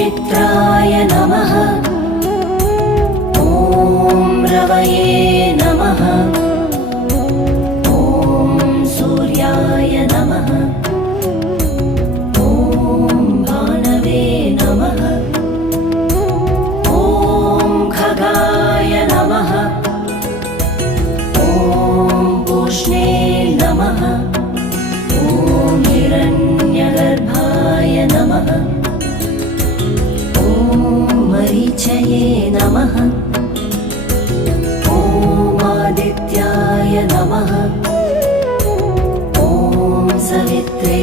मित्राय नमः। ॐ रवये नमः। ॐ सूर्याय नमः। ॐ भानवे नमः। ॐ खगाय नमः। ॐ पूष्णे नमः। ॐ हिरण्यगर्भाय नमः। ॐ मरीचये नमः। ॐ आदित्याय नमः। ॐ सवित्रे